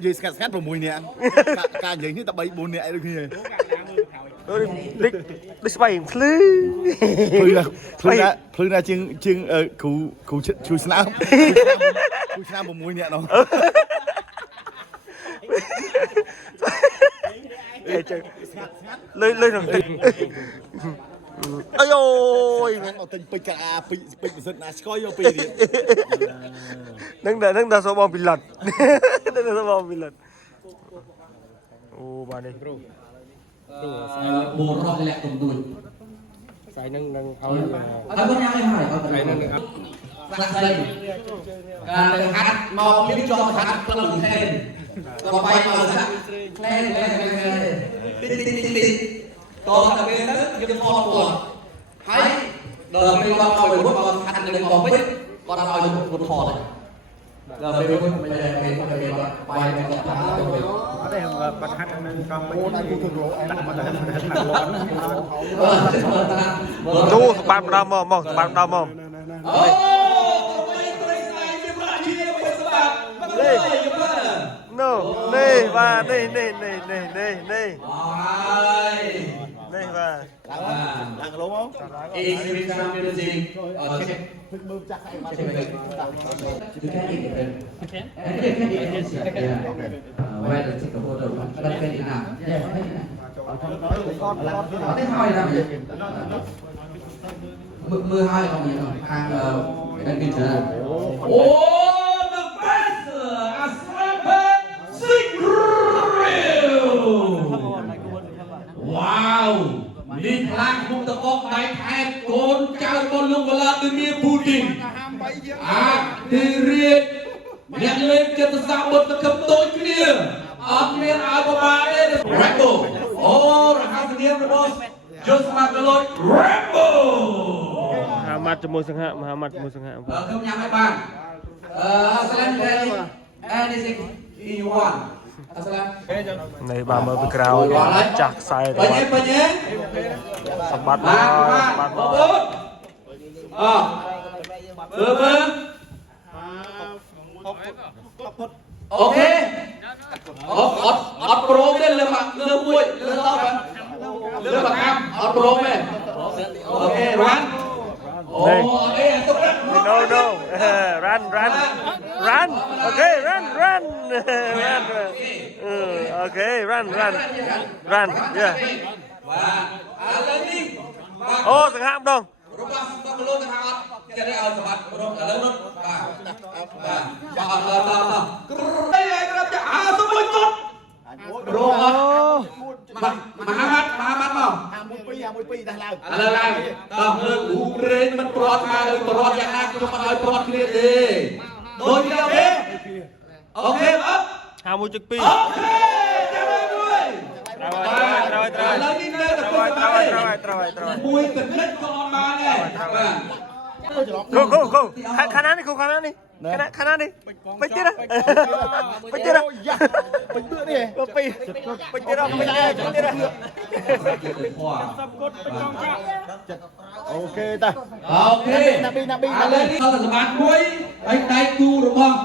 Dây skát vào mùi nè. Cả giấy như ta bay 4 nè được như Đích bay phứ Phư ra chương cú chui snap. Chui snap vào mùi nè nó. Lơi thằng tình. Ây ôi Nó tình pịch cả pịch giật nà skoi vô pì đi. Nâng đá số bom bị lật. Nâng đá số bom bị lật. Ô bà đây. Bồ rong lẹ cùng tuổi. Phải nâng áo Ở bên nhau hỏi ở bên nhau. Phát dây. Cái hát mò biết cho hát có lùng thêm. Có bay màu sắc. Lên. Tít. Còn là bên đó nhưng con của thấy đời mình con ngồi một con thành đừng còn biết con ngồi một thò này rồi bây giờ mình bay mình còn thả cho mình ở đây bật hát nên con mấy này cũng thường lộ em mà Chú bạn đau mồm bạn đau mồm No, đây và đây và Đang lố không? mưa hai còn gì không hàng đang kinh tế Wow នេះខ្លាំងមុខតកដៃថែបកូនចៅរបស់លោកវ្លាឌីមៀពូទីនអាទីរៀតអ្នកលេងចិត្តសាបុតកឹមដូចគ្នាអត់មានឲ្យប្រមាថទេ Rambo អូរហ័សនាមរបស់យុស្មាតលូច Rambo មហាម៉ាត់ជាមួយសង្ហមហាម៉ាត់ជាមួយសង្ហខ្ញុំញ៉ាំឲ្យបានស្លាមតែanything you want នេះបាទមើលពីក្រោយចាស់ខ្សែទៅបញ្ញាសម្បត្តិបាទបងប្អូនមើលអូខេអត់ប្រូទេលើមួយលើតបលើបាកាំអត់ប្រូទេអូខេរ៉ាន់អូអេទុក No run okay run okay run yeah បាទឥឡូវនេះ អូសង្ហាម្ដងរបស់សម្បត្តិលោកថាអត់គេឲ្យសម្បត្តិរត់ឥឡូវរត់បាទឲ្យក្រាប់ចាសុំមួយទុតរងអត់មហាម៉ាត់មក52ដាស់ឡើង ឥឡូវឡើងតោះលើគ្រូប្រេងមិនប្រត់មកលើប្រត់យ៉ាងណាខ្ញុំមិនឲ្យប្រត់គ្នាទេដូចគ្នាទេអូខេអត់52.2អូខេចាំមួយត្រូវឥឡូវនេះនៅតែត្រូវមួយទឹកនិចក៏អត់បានដែរបាទ Goខាងណានេះខាងណានេះពេញទៀតពេញទៀតពេញនេះពេញទៀតអូខេតាណាប៊ីឥឡូវនេះទៅសម្បត្តិមួយហើយដៃគូរបស់